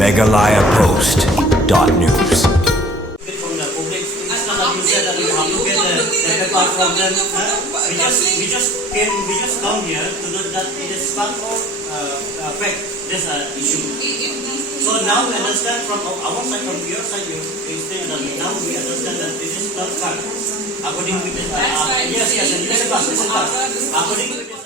megalayapost.news. From the public, it's not like you said that we have to get the paper from them. We just come here to do that. It is part of fact. This issue. So now we understand from our side, from your side, you explain that now we understand that this is not fact. According to this, listen first. According to this.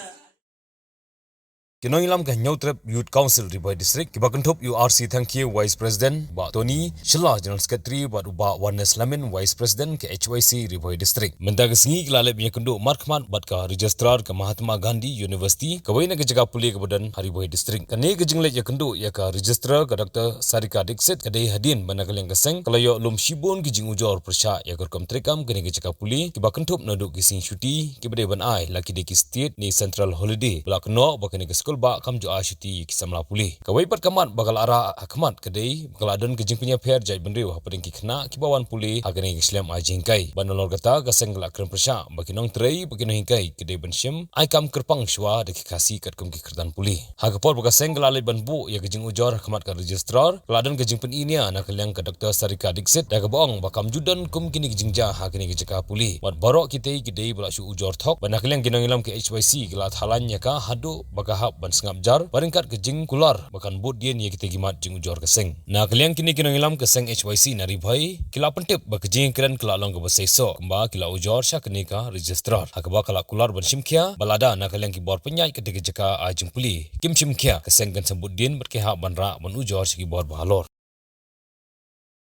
Kinongilam ka Nyautrep Youth Council Ribai District Kibakantop URC thank you Vice President Ba Tony Shilla General Secretary Ba Uba Warnes Lamin Vice President ke HYC Ribai District Mendag singi kelale punya kundu Markman bat ka Registrar ke Mahatma Gandhi University kawaina ke jaga puli kemudian Ribai District kane ke jingle ya kundu ya ka Registrar ke Dr. Sarika Dixit kadai hadin banagal yang keseng kalayo lum shibon ke jing ujor persya ya kerkom trekam kane ke jaga puli kibakantop naduk kising syuti kibade ban ai laki de ki state ni Central Holiday bala keno bakane ke ba kam jo asyuti kisamla puli kawai pat kamat bakal ara akmat kedai bakal adon kejing punya pair jai benriu hapading ki khna ki bawan puli agane islam ajingkai banolor kata gaseng la kren persya bakinong trei bakinong hingkai kedai benshim ai kam kerpang shwa de ki kasi kat kum ki kertan puli hagapor bagaseng la ban bu ya kejing ujor kamat ka registrar ladon kejing pen inia na kaliang ka Dr. Sarika Dixit da kabong bakam judan kum kini kejing ja hakini ki jaka puli bat barok kitei kedai bala shu ujor thok banakaliang kinong ilam ke HYC gelat halannya ka hadu bagahap ban sengap jar baringkat ke jing kular bahkan bot dia ni kita gimat jing ujor keseng na kaliang kini kino ngilam keseng HYC nari bhai kila pentip ba ke jing keren kala long ke basaiso kemba kila ujor sya kini ka registrar hakba kala kular ban simkhia balada na kaliang ki bor penyai ke jeka ajing puli kim simkhia keseng kan sembut din berkeha ban ra ban ujor sigi bor bahalor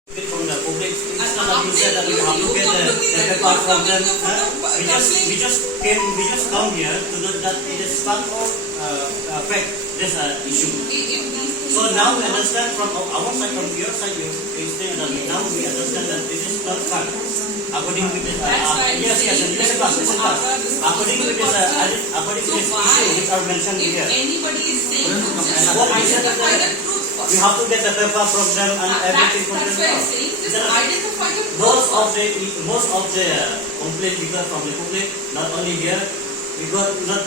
From the public, it's not like you said that we have to get the paper from them. We just come here to do that. It is part of fact. This issue. So now we understand from our side, from your side, you explain that now we understand that this is not fact. According to this, listen first. According to this issue which are mentioned here. Anybody is saying What I said that we have to get the paper from them and everything from them. That's what I'm saying. Just identify the Most of the complaint we got from the public, not only here, we got not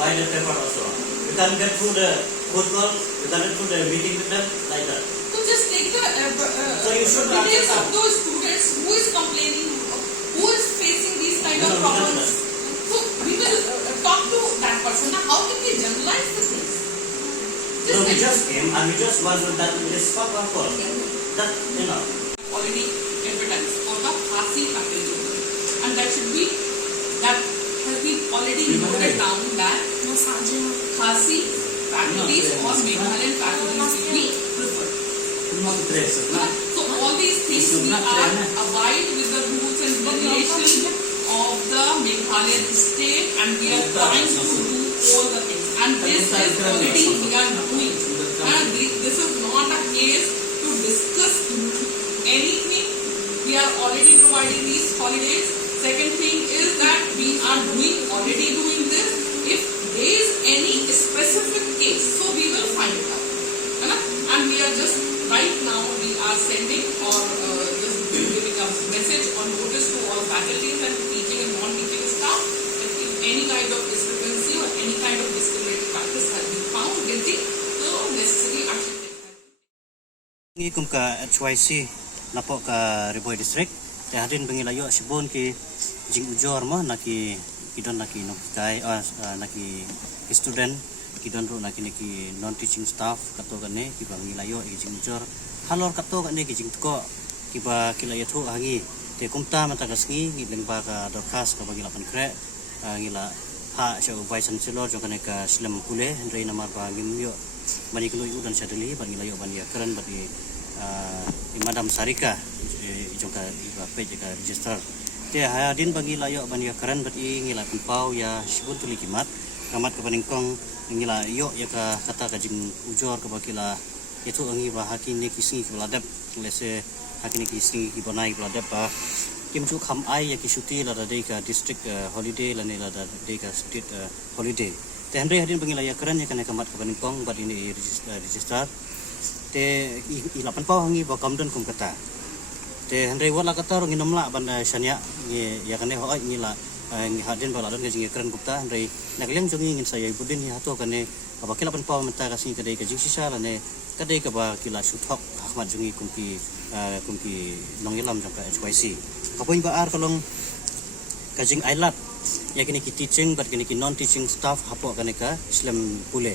by the paper also. We can get through the phone call, we can get through the meeting with them like that. So just take the So you should details answer of those students who is complaining, who is facing these kind of problems. So we will talk to that person. Now how can we generalize the things? So we just came and we just wanted that this paper call. That, Already advertised on the Khasi package. And that should be, that has been already noted down that Khasi faculties or Meghalayan faculties will be preferred. So all these things we are abide with the rules and regulations of the Meghalayan state and we are trying to do all the things. And this is already we are doing. And this is not a case to discuss anything. We are already providing these holidays. Second thing is that we are already doing this. If there is any specific case, so we will find it out. And we are just right now we are sending or just giving a message or notice to all faculties and teaching and non-teaching staff that if any kind of discrepancy or any kind of discriminatory practice has been found guilty, so necessary action is taken. Ini kum ka HYC lapok ka Ribai District te hadin bengilayo sibon ki jing ujor mo naki idon naki nokai naki student kidon ro naki non teaching staff kato kane ki bengilayo jing ujor halor kato kane ki jing tko ki ba kilayo thu hangi te kumta mata kasngi ngi lengba ka dorkas ka bagi lapan kre ngila ha sho vice chancellor jong kane ka slam kule rei namar ba ngimyo bani kilo udan sadeli bani layo bani keren bani Madam Sarika ijong ka page ka register te hadin bagi layo bani keren bati ngila pau ya sibun tuli kimat kamat ka paningkong ngila yo ya ka kata ka jing ujor ka bakila itu angi ba hakin ne kising ki ladap lese hakin ne kising ki bonai ladap ba kim chu kham ai ya ki shuti la dai ka district holiday la ne la dai ka state holiday te andre hadin bagi layo keren ya kana kamat ka paningkong bat ini register te ilapan pau hangi ba kamdon kum kata te handai wala kata ro nginom la ban syania ngi ya kane ho ngi la hadin baladon ke jing keren gupta rei nagliam jongi ingin saya budin hi hato kane aba kila pan paw menta kasing kadai ke jing sisa lane kadai ke ba kila shuthok ahmad jongi kumki nongilam jangka HYC kapoin ba ar kalong kajing ailat ya kini ki teaching but kini ki non teaching staff hapo kane ka Islam pule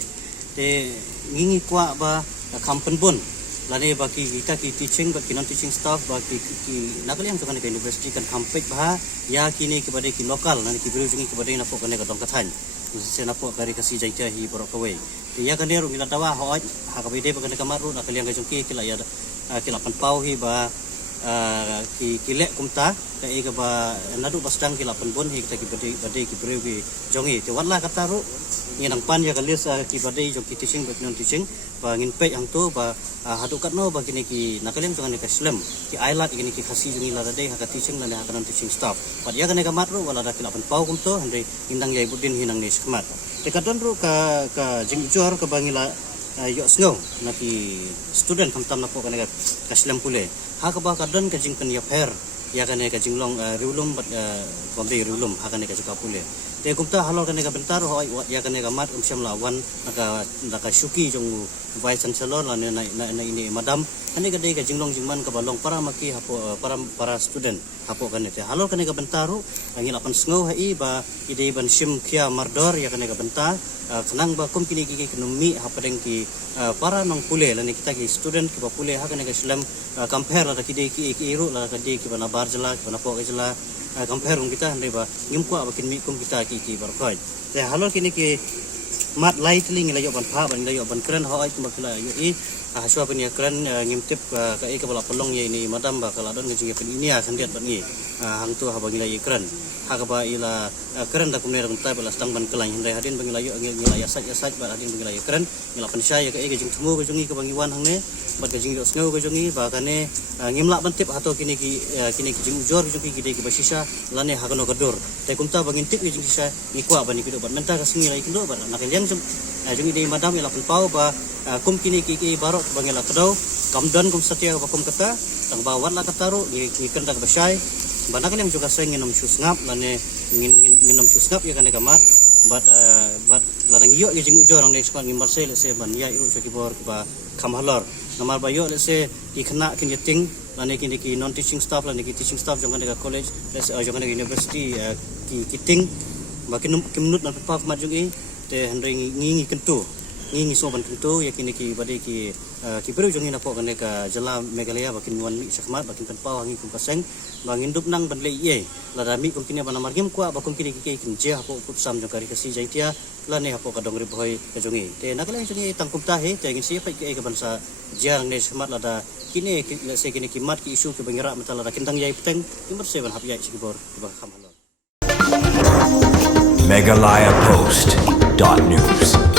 te ngingi kwa ba kampen bun lane baki kita ki teaching but ki non teaching staff baki ki nakaliam to kane ka university kan kampek bah ya kini kepada ki lokal nani ki biru jungi kepada napo kane ka dongkathan se napo kari kasi jaita hi borok kawai ya kan dia rumila dawa hoaj hakabide bakane kamaru nakaliam ka jungki kila ya kila pan pau hi ba ki lek kumta ka e ka ba nadu bastang kila pan bon hi kita ki bade ki biru ki jongi te wala kataru nginang pan ya kalis ki bade jong ki teaching but non teaching ba ngin pe ang to ba hadukat no ba kini ki nakalim jangan ka Islam ki ailat kini ki khasi jungi la dai haka teaching la haka non teaching staff pat ya kane ka matro wala da kila pan pau kum to hande indang yai budin hinang ne skmat te kadon ru ka jing jor ka bangila yo snow na ki student kamtam na po kane ka Islam pule haka ba kadon ka jing pen ya per ya kane ka jinglong riulum bat bombe riulum haka ne ka suka pule te kumta halor kane ka bentar ho ya kane ka mat syam lawan naka syuki jong vice chancellor la na ini madam kane ka dei ka jinglong jingman ka balong para maki hapo para student hapo kane te halor kane ka bentaru angin apan sngo hai ba ide ban sim kia mardor ya kane ka bentar kenang ba kum kini ki ekonomi hapadeng ki para nong pule la ni kita ki student ki ba pule ha kane ka Islam compare la ki dei ki iru la ka dei ki bana barjala ki bana po jala compare kita hande ba ngimkwa bakin mi kum kita ki barkoi te halor kini ki mat lightly ngilayo ban pha ban layo ban keren ho ai kumakla yo i haswa pen ya keren ngimtip ka e ka bala pelong ye ini madam ba kala don ngi pen ini sandiat ban ni hang tu ha bang ngilayo keren ha ka ba ila keren da kumner unta bala stang ban kelang hindai hadin bang ngilayo ngilaya saj ba hadin bang ngilayo keren ngila pen saya ka e ka jing temu ka jungi ka bang iwan hang ne ba ka jing sngo ka jungi ba kane ngimla ban tip hato kini ki jing ujor jungi ki dei ki basisa lane ha kano kadur te kumta bangin tip jing sisa ni kwa ban ni kido ban menta ka singi lai kindo ba nakalian jungi dei madam ila pen pau ba kum kini ki barok bangela kedau kamdan kum setia ba kum kata tang bawat la kataru ni kenda ka basai banak ni juga saya nginum susngap lane nginum susngap ya kan kamar but larang yo jing ujor ang next ngin marsel se ban ya iru saki bor ba kamhalor namar ba yo se ki khna kin yeting lane kini ki non teaching staff lane ki teaching staff jong ka college jong ka university ki ting ba kinut na pa ma jong i te handring ngi kentu ngi so ban kentu ya kini ki bade ki beru jong ina po kan ka jala Meghalaya bakin wan mi sakmat bakin kan paw ngi kum kaseng bangin dup nang ban le ye la dami kum kini ban margim kwa ba kum kini ki kin je hapo put sam jong kari kasi jaitia la ne hapo ka dong ri boy ka jongi te nakala jongi tangkum ta he te ngin siapa ki ka bansa jarang ne sakmat la da kini la se kini ki mat ki isu ki bangira mata la kintang yai peteng timur se ban hap yai sikibor ba kham halon Meghalaya Post.news